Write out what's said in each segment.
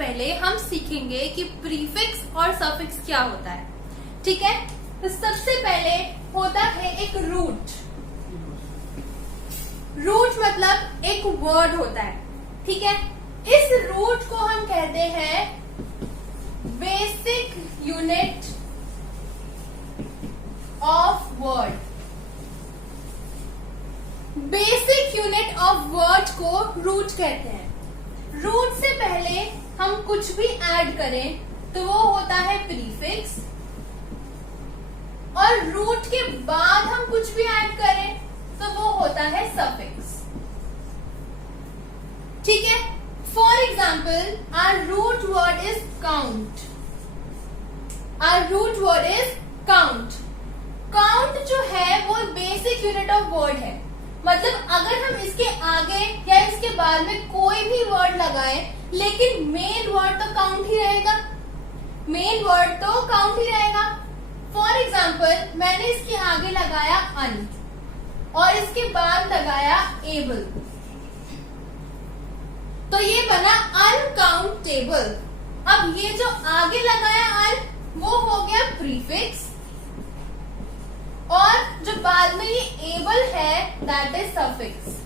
पहले हम सीखेंगे कि प्रीफिक्स और सफिक्स क्या होता है। ठीक है, तो सबसे पहले होता है एक रूट। रूट मतलब एक वर्ड होता है। ठीक है, इस रूट को हम कहते हैं basic unit of word. Basic unit of word को रूट कहते हैं। रूट से पहले हम कुछ भी ऐड करें तो वो होता है प्रीफिक्स, और रूट के बाद हम कुछ भी ऐड करें तो वो होता है सफिक्स। ठीक है, for example our root word is count. Our root word is count. Count जो है वो बेसिक यूनिट ऑफ वर्ड है। मतलब अगर हम इसके आगे या इसके बाद में कोई भी वर्ड लगाएं, लेकिन मेन वर्ड तो काउंट ही रहेगा। मेन वर्ड तो काउंट ही रहेगा। फॉर एग्जाम्पल मैंने इसके आगे लगाया अन और इसके बाद लगाया एबल, तो ये बना अनकाउंटेबल। अब ये जो आगे लगाया अन वो हो गया प्रीफिक्स, और जो बाद में ये एबल है दैट इज सफिक्स।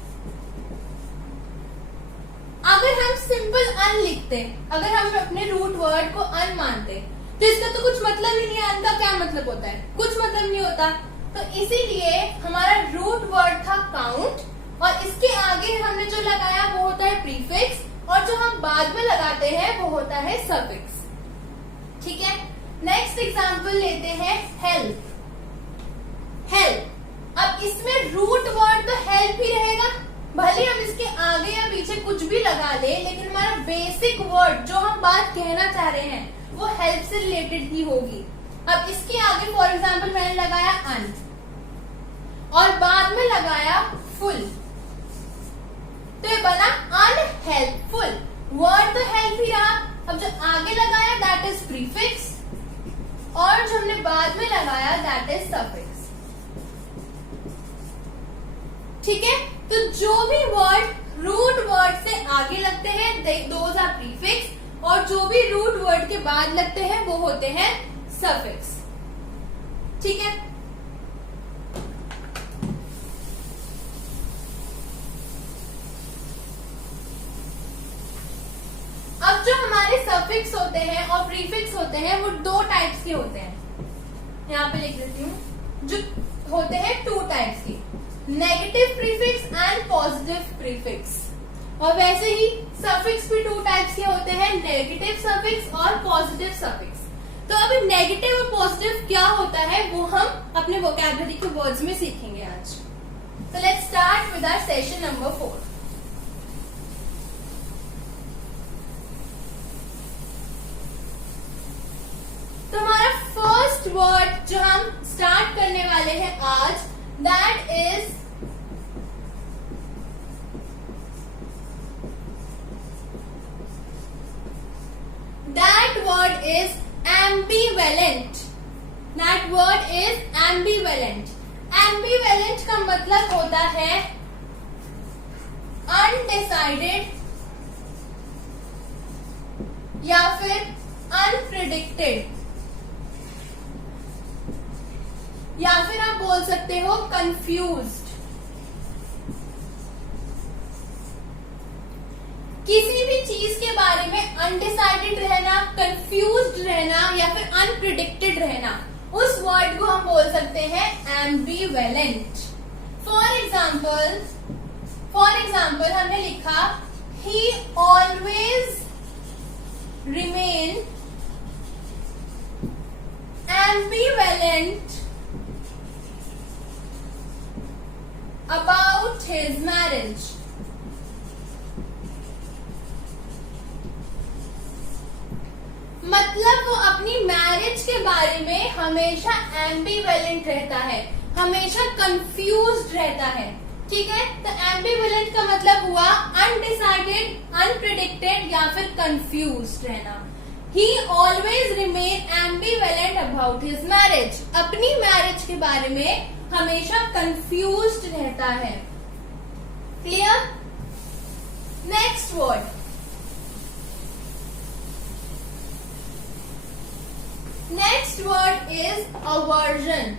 अगर हम सिंपल अन लिखते, अगर हम अपने रूट वर्ड को अन मानते, तो इसका तो कुछ मतलब ही नहीं है। अन का क्या मतलब होता है? कुछ मतलब नहीं होता। तो इसीलिए हमारा रूट वर्ड था काउंट, और इसके आगे हमने जो लगाया वो होता है प्रीफिक्स, और जो हम बाद में लगाते हैं वो होता है सफिक्स। ठीक है, नेक्स्ट एग्जांपल लेते हैं हेल्प। हेल्प, अब इसमें रूट वर्ड तो हेल्प ही रहेगा, भले हम इसके आगे या पीछे कुछ भी लगा ले, लेकिन हमारा बेसिक वर्ड जो हम बात कहना चाह रहे हैं वो हेल्प से रिलेटेड ही होगी। अब इसके आगे फॉर एग्जाम्पल मैंने लगाया अन और बाद में लगाया फुल, तो ये बना अनहेल्पफुल। वर्ड तो हेल्प ही रहा। अब जो आगे लगाया दैट इज प्रीफिक्स, और जो हमने बाद में लगाया दैट इज सफिक्स। ठीक है, तो जो भी वर्ड रूट वर्ड से आगे लगते हैं दोज आर प्रीफिक्स, और जो भी रूट वर्ड के बाद लगते हैं वो होते हैं सफिक्स। ठीक है, अब जो हमारे सफिक्स होते हैं और प्रीफिक्स होते हैं वो दो टाइप्स के होते हैं। यहाँ पे लिख देती हूँ, जो होते हैं टू टाइप्स के, negative prefix and positive prefix. और वैसे ही सफिक्स भी टू टाइप्स के होते हैं, नेगेटिव सफिक्स और पॉजिटिव सफिक्स। तो अभी नेगेटिव और पॉजिटिव क्या होता है वो हम अपने वोकैबुलरी के वर्ड्स में सीखेंगे आज। So let's start with our session number 4। तो हमारा फर्स्ट वर्ड जो हम स्टार्ट करने वाले हैं आज, that is that word is ambivalent. That word is ambivalent. Ambivalent का मतलब होता है undecided या फिर unpredicted, या फिर आप बोल सकते हो confused। किसी भी चीज के बारे में अनडिसाइडेड रहना, कंफ्यूज्ड रहना या फिर अनप्रिडिक्टेड रहना, उस वर्ड को हम बोल सकते हैं एम्बीवेलेंट। फॉर एग्जाम्पल हमने लिखा he always remain ambivalent about his marriage. मतलब वो अपनी मैरिज के बारे में हमेशा एम्बीवेलेंट रहता है, हमेशा कंफ्यूज्ड रहता है। ठीक है, तो एम्बीवेलेंट का मतलब हुआ अनडिसाइडेड, अनप्रिडिक्टेड या फिर कंफ्यूज्ड रहना। He always remain ambivalent about his marriage, अपनी मैरिज के बारे में हमेशा कंफ्यूज्ड रहता है। Clear? Next word next word is aversion.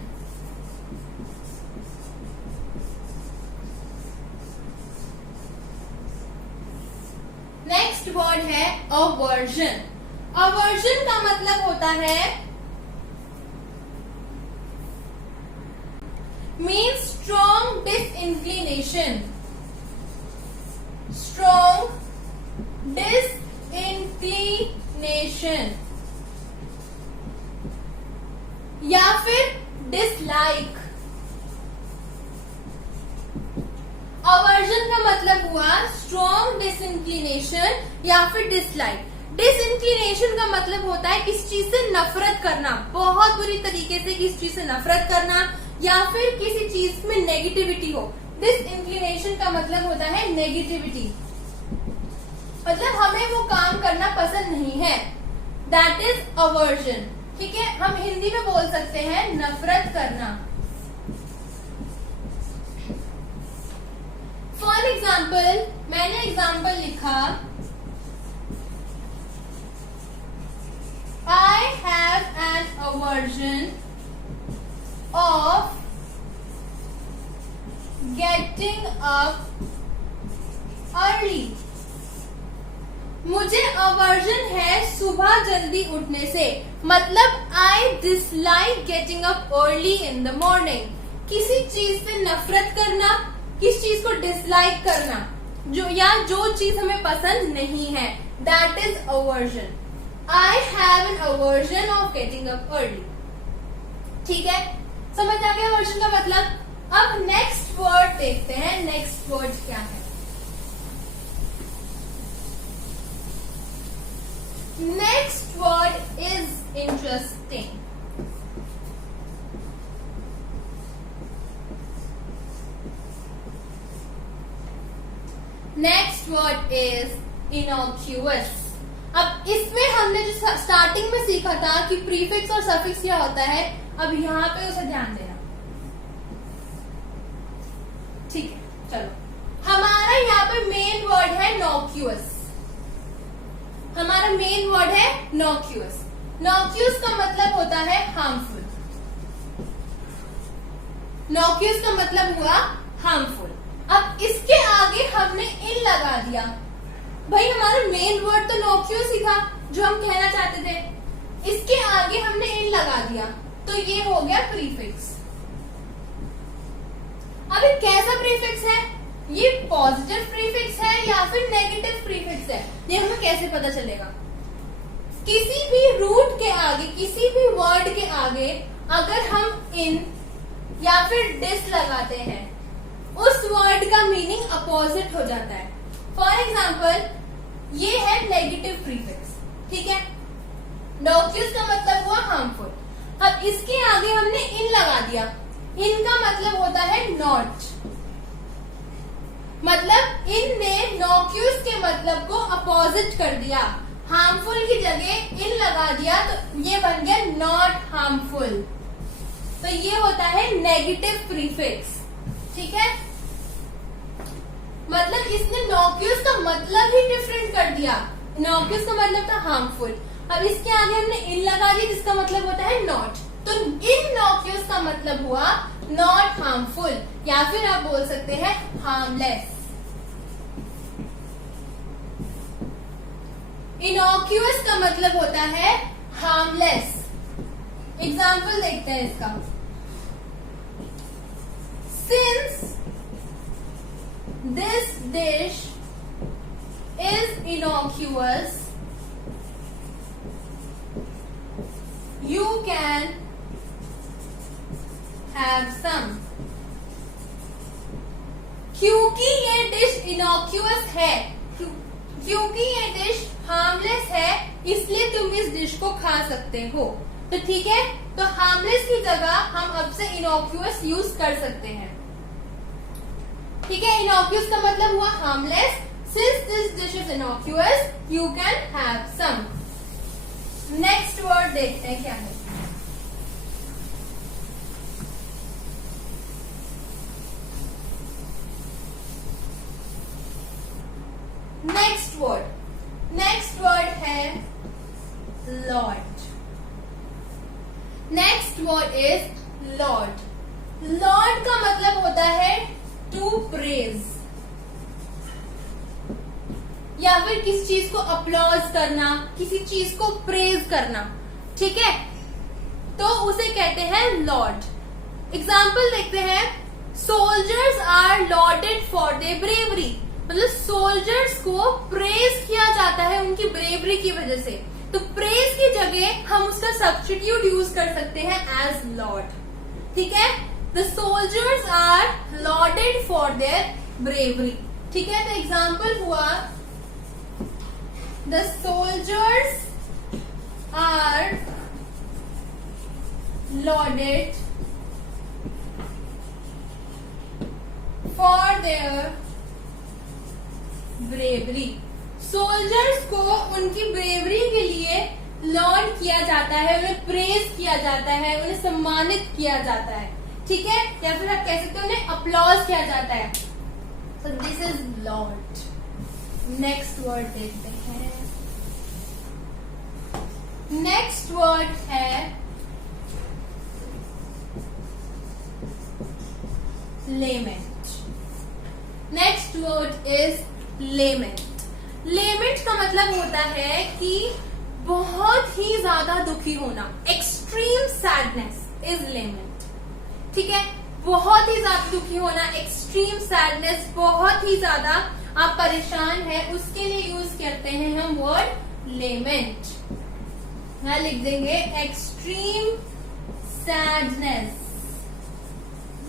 Next word है अवर्जन. अवर्जन का मतलब होता है means strong disinclination. Strong disinclination या फिर डिसलाइक. अवर्जन का मतलब हुआ स्ट्रॉन्ग डिसइंक्लिनेशन या फिर डिसलाइक. डिसइंक्लिनेशन का मतलब होता है किसी चीज से नफरत करना, बहुत बुरी तरीके से किसी चीज से नफरत करना, या फिर किसी चीज में नेगेटिविटी हो. डिसइंक्लिनेशन का मतलब होता है नेगेटिविटी, मतलब हमें वो काम करना पसंद नहीं है. That is aversion. ठीक है, हम हिंदी में बोल सकते हैं नफरत करना. फॉर एग्जाम्पल, मैंने एग्जाम्पल लिखा, I have an aversion of getting up early. मुझे अवर्जन है सुबह जल्दी उठने से. मतलब I dislike getting up early in the morning. किसी चीज से नफरत करना, किस चीज को डिसलाइक करना, जो चीज हमें पसंद नहीं है, that is aversion. I have an aversion of getting up early. ठीक है, समझ आ गया अवर्जन का मतलब. अब नेक्स्ट वर्ड देखते हैं. नेक्स्ट वर्ड क्या है? Next word is interesting. Next word is innocuous. अब इसमें हमने जो स्टार्टिंग में सीखा था कि प्रीफिक्स और सफिक्स क्या होता है, अब यहाँ पे उसे ध्यान देना. ठीक है, चलो. हमारा यहाँ पे मेन वर्ड है नॉक्यूअस. हमारा मेन वर्ड है नॉक्यूअस. नॉक्यूअस का मतलब होता है हार्मफुल. नॉक्यूअस का मतलब हुआ हार्मफुल. अब इसके आगे हमने इन लगा दिया. भाई हमारा मेन वर्ड तो नॉक्यूअस ही था जो हम कहना चाहते थे. इसके आगे हमने इन लगा दिया तो ये हो गया प्रीफिक्स. अब ये कैसा प्रीफिक्स है? ये पॉजिटिव प्रीफिक्स है या फिर नेगेटिव प्रीफिक्स है, ये हमें कैसे पता चलेगा? किसी भी रूट के आगे, किसी भी वर्ड के आगे अगर हम इन या फिर डिस लगाते हैं, उस वर्ड का मीनिंग अपोजिट हो जाता है. फॉर एग्जाम्पल, ये है नेगेटिव प्रीफिक्स. ठीक है, नॉक्यूअस का मतलब हुआ हार्मफुल. अब इसके आगे हमने इन लगा दिया. इन का मतलब होता है नॉट. मतलब इन ने नॉक्यूअस के मतलब को अपोजिट कर दिया. हार्मफुल की जगह इन लगा दिया तो ये बन गया नॉट हार्मफुल. तो ये होता है नेगेटिव प्रीफिक्स. ठीक है, मतलब इसने नॉक्यूअस का मतलब ही डिफरेंट कर दिया. नॉक्यूअस का मतलब था हार्मफुल, अब इसके आगे हमने इन लगा दिया जिसका मतलब होता है नॉट. तो इन नॉक्यूअस का मतलब हुआ नॉट हार्मफुल, या फिर आप बोल सकते हैं हार्मलेस. इनॉक्यूअस का मतलब होता है हार्मलेस. एग्जाम्पल देखते हैं इसका. Since this dish is innocuous, you can have some. क्योंकि ये डिश इनोक्यूअस है, क्योंकि ये डिश हार्मलेस है, इसलिए तुम इस डिश को खा सकते हो. तो ठीक है, तो हार्मलेस की जगह हम अब से इनोक्यूअस यूज कर सकते हैं. ठीक है, इनोक्यूअस का मतलब हुआ harmless. Since this dish is innocuous, you can have some. Next word देखते हैं क्या है. नेक्स्ट वर्ड है laud. Next word is laud. Laud का मतलब होता है टू प्रेज, या फिर किसी चीज को अप्लॉज करना, किसी चीज को प्रेज करना, ठीक है, तो उसे कहते हैं लॉर्ड। एग्जाम्पल देखते हैं, soldiers are lauded for their bravery, मतलब सोल्जर्स को प्रेज किया जाता है उनकी ब्रेवरी की वजह से। तो प्रेज की जगह हम उसका सब्स्टिट्यूट यूज कर सकते हैं एज लॉर्ड, ठीक है। The soldiers are lauded for their bravery, ठीक है। तो एग्जाम्पल हुआ, the soldiers are lauded for their bravery. Soldiers को उनकी ब्रेवरी के लिए लॉर्ड किया जाता है, उन्हें प्रेज किया जाता है, उन्हें सम्मानित किया जाता है, ठीक है, या फिर आप कह सकते हो उन्हें अप्लॉज किया जाता है। So this is lord. Next word देखते हैं। नेक्स्ट वर्ड है lament. Next word is lament. Lament का मतलब होता है कि बहुत ही ज्यादा दुखी होना, एक्सट्रीम सैडनेस इज लेमेंट, ठीक है। बहुत ही ज्यादा दुखी होना, एक्सट्रीम सैडनेस, बहुत ही ज्यादा आप परेशान है, उसके लिए यूज करते हैं हम वर्ड लेमेंट। यहां लिख देंगे एक्सट्रीम सैडनेस,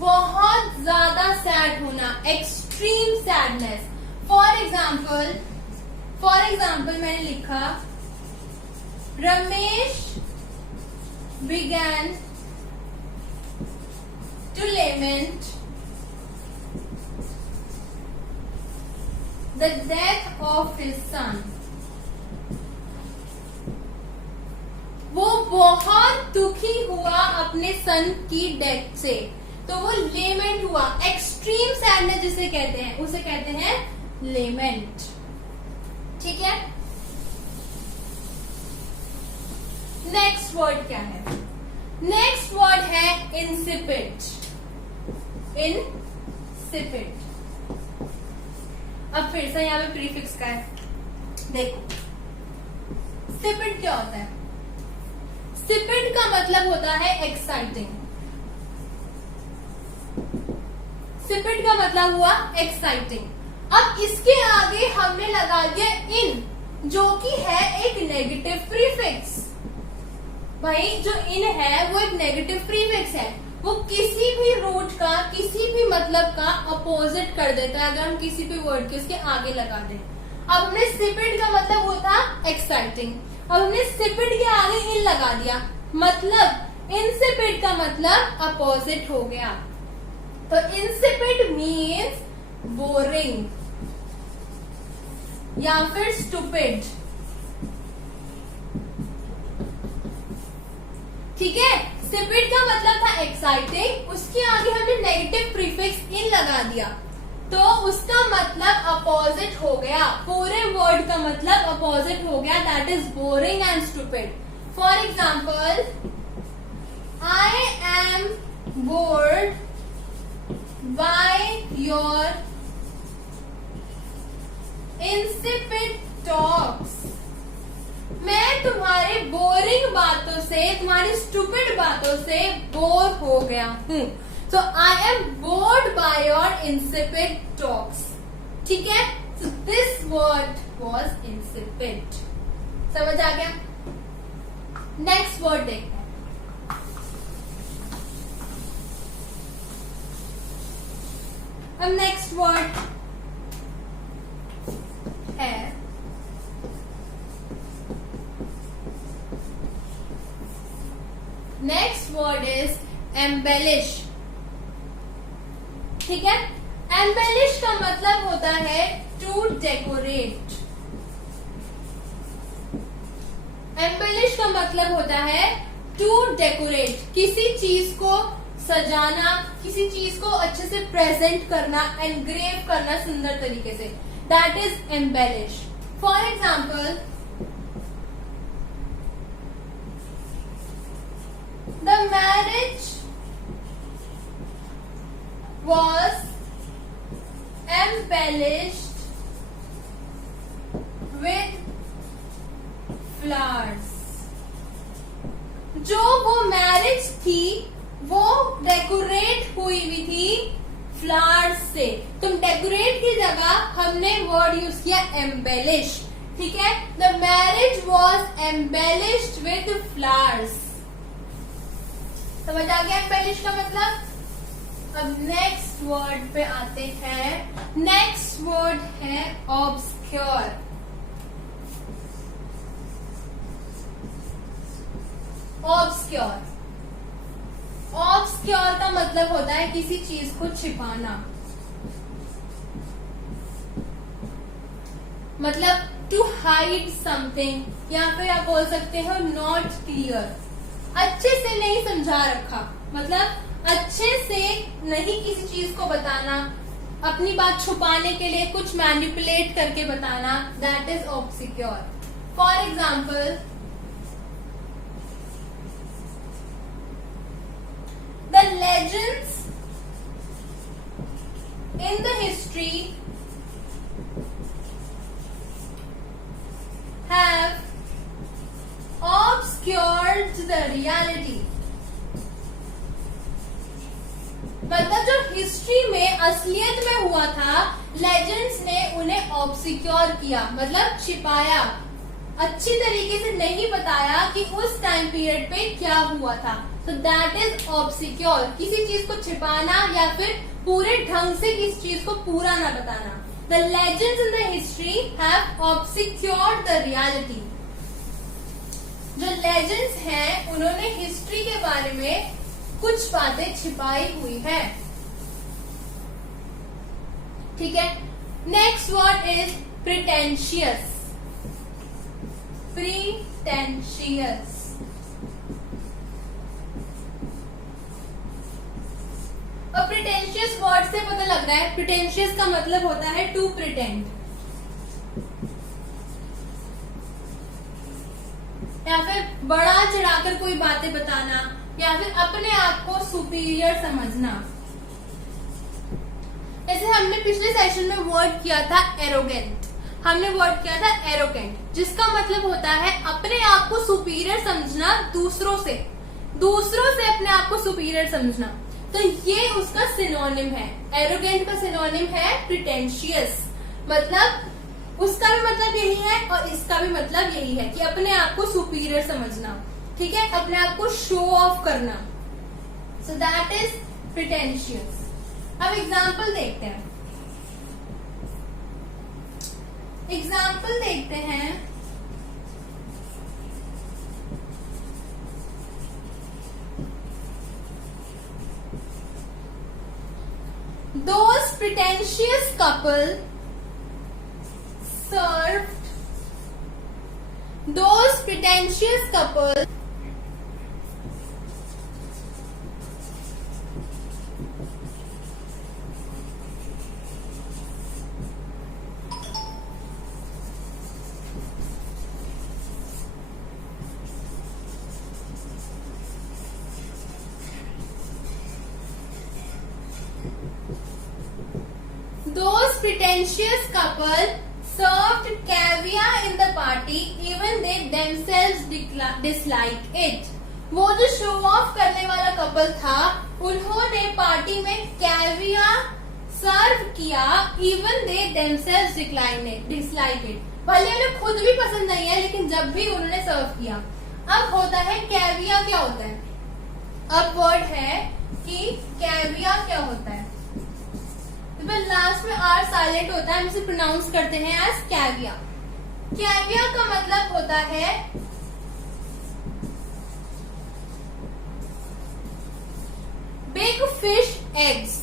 बहुत ज्यादा सैड होना, एक्सट्रीम सैडनेस। फॉर एग्जाम्पल मैंने लिखा, Ramesh began to lament the death of his son. वो बहुत दुखी हुआ अपने सन की डेथ से, तो वो लेमेंट हुआ। एक्सट्रीम सैडनेस जिसे कहते हैं उसे कहते हैं लेमेंट, ठीक है। नेक्स्ट वर्ड क्या है? नेक्स्ट वर्ड है इंसिपिड। इंसिपिड, अब फिर से यहाँ पे प्रीफिक्स का है, देखो सिपिड क्या होता है? सिपिड का मतलब होता है एक्साइटिंग। सिपिड का मतलब हुआ एक्साइटिंग। अब इसके आगे हमने लगा दिया इन, जो कि है एक नेगेटिव प्रीफिक्स। भाई जो इन है वो एक नेगेटिव प्रीफिक्स है, वो किसी भी रूट का, किसी भी मतलब का अपोजिट कर देता है अगर हम किसी भी वर्ड के उसके आगे लगा दें। अब हमने सिपिड का मतलब होता एक्साइटिंग, अब हमने सिपिड के आगे इन लगा दिया, मतलब इंसिपिड का मतलब अपोजिट हो गया। तो इंसिपिड मीन्स बोरिंग या फिर स्टूपिड, ठीक है। सिपिड का मतलब था एक्साइटिंग, उसके आगे हमने नेगेटिव प्रीफिक्स इन लगा दिया, तो उसका मतलब अपोजिट हो गया, पूरे वर्ड का मतलब अपोजिट हो गया, that is boring and stupid. For example, I am board by your insipid talks. मैं तुम्हारे बोरिंग बातों से, तुम्हारी स्टूपिड बातों से बोर हो गया हूं। So I am bored by your insipid talks. ठीक है, so this word was insipid. समझ आ गया? नेक्स्ट वर्ड देखते हैं। अब नेक्स्ट वर्ड है नेक्स्ट वर्ड इज एम्बेलिश, ठीक है। एम्बेलिश का मतलब होता है टू डेकोरेट। एम्बेलिश का मतलब होता है टू डेकोरेट, किसी चीज को सजाना, किसी चीज को अच्छे से प्रेजेंट करना, एनग्रेव करना सुंदर तरीके से, that is embellish. For example, the marriage was embellished with flowers. जो वो मैरिज थी वो डेकोरेट हुई हुई थी फ्लावर्स से। तुम डेकोरेट की जगह हमने वर्ड यूज किया एम्बेलिश, ठीक है। The marriage was embellished with flowers. समझ आ गया एम्बेलिश का मतलब। अब नेक्स्ट वर्ड पे आते हैं। नेक्स्ट वर्ड है ऑब्सक्योर। ऑब्सक्योर, ऑब्सक्योर का मतलब होता है किसी चीज को छिपाना। मतलब टू हाइड समथिंग, या फिर आप बोल सकते हो नॉट क्लियर, अच्छे से नहीं समझा रखा। मतलब अच्छे से नहीं किसी चीज को बताना, अपनी बात छुपाने के लिए कुछ मैनिपुलेट करके बताना, that is obscure. For example, the legends in the history have obscured the reality। मतलब जो हिस्ट्री में असलियत में हुआ था, लेजेंड्स ने उन्हें ऑब्सक्योर किया, मतलब छिपाया, अच्छी तरीके से नहीं बताया कि उस टाइम पीरियड पे क्या हुआ था। तो दैट इज ऑब्सक्योर, किसी चीज को छिपाना या फिर पूरे ढंग से किसी चीज को पूरा ना बताना। The legends in the history have obscured the reality. जो लेजेंड्स हैं उन्होंने हिस्ट्री के बारे में कुछ बातें छिपाई हुई है, ठीक है। Next word is pretentious. Pretentious, और प्रिटेंशियस वर्ड से पता लग रहा है, प्रिटेंशियस का मतलब होता है टू प्रिटेंड, या फिर बड़ा चढ़ाकर कोई बातें बताना, या फिर अपने आप को सुपीरियर समझना। जैसे हमने पिछले सेशन में वर्ड किया था एरोगेंट, हमने वर्ड किया था एरोगेंट, जिसका मतलब होता है अपने आप को सुपीरियर समझना दूसरों से अपने आप को सुपीरियर समझना। तो ये उसका सिनोनिम है। एरोगेंट का सिनोनिम है प्रिटेंशियस। मतलब उसका भी मतलब यही है और इसका भी मतलब यही है कि अपने आप को सुपीरियर समझना, ठीक है, अपने आप को शो ऑफ करना। So that is pretentious. अब एग्जाम्पल देखते हैं। एग्जाम्पल देखते हैं। Those pretentious couple served. Those pretentious couple Those pretentious couple served caviar in the party, even they themselves dislike it. वो जो शो ऑफ करने वाला कपल था, उन्होंने पार्टी में कैवियर सर्व किया, even they themselves dislike it। भले उन्हें खुद भी पसंद नहीं है, लेकिन जब भी उन्होंने सर्व किया। अब होता है कैवियर क्या होता है। अब वर्ड है कि कैवियर क्या होता है। लास्ट में आर साइलेंट होता है, हम इसे प्रोनाउंस करते हैं एज कैवियर। कैवियर का मतलब होता है बिग फिश एग्स।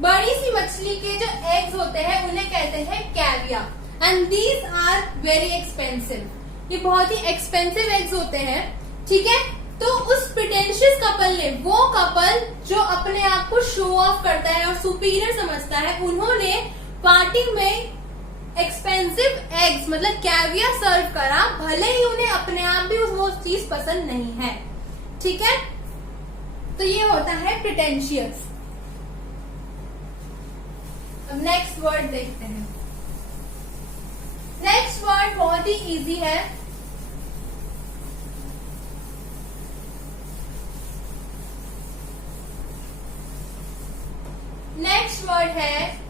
बड़ी सी मछली के जो एग्स होते हैं उन्हें कहते हैं caviar, and these are very expensive. ये बहुत ही एक्सपेंसिव एग्स होते हैं, ठीक है। तो उस प्रिटेंशियस कपल ने, वो कपल जो अपने आप को शो ऑफ करता है और सुपीरियर समझता है, उन्होंने पार्टी में एक्सपेंसिव एग्स मतलब कैवियर सर्व करा, भले ही उन्हें अपने आप भी वो चीज पसंद नहीं है, ठीक है। तो ये होता है प्रिटेंशियस। अब नेक्स्ट वर्ड देखते हैं। नेक्स्ट वर्ड बहुत ही इजी है। नेक्स्ट वर्ड है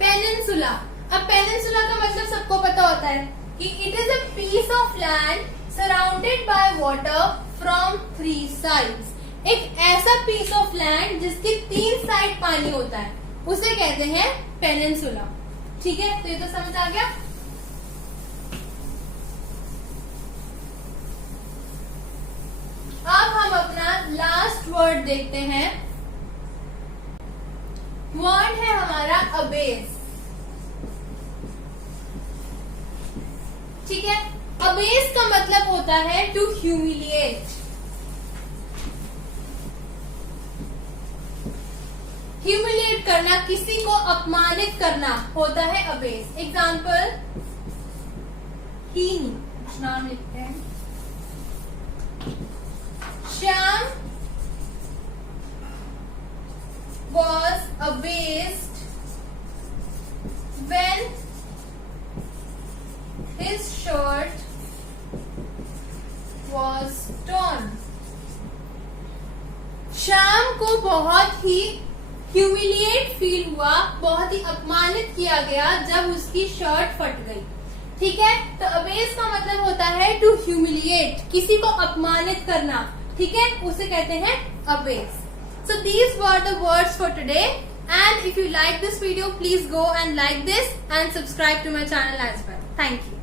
पेनिनसुला। अब पेनिनसुला का मतलब सबको पता होता है कि it is a piece of land surrounded by water from 3 sides. एक ऐसा पीस ऑफ लैंड जिसकी 3 साइड पानी होता है उसे कहते हैं पेनिनसुला। ठीक है, तो ये तो समझ आ गया। अब हम अपना लास्ट वर्ड देखते हैं। वर्ड है हमारा अबेस। ठीक है, अबेस का मतलब होता है टू ह्यूमिलिएट। ह्यूमिलिएट करना, किसी को अपमानित करना होता है अबेस। एग्जाम्पल, हीन, नाम लिखते हैं। Shyam was abased when his shirt was torn। Shyam को बहुत ही ह्यूमिलिएट फील हुआ, बहुत ही अपमानित किया गया जब उसकी शर्ट फट गई। ठीक है, तो अबेस का मतलब होता है टू ह्यूमिलिएट, किसी को अपमानित करना। ठीक है, उसे कहते हैं abyss. So these were the words for today, and if you like this video, please go and like this and subscribe to my channel as well. Thank you.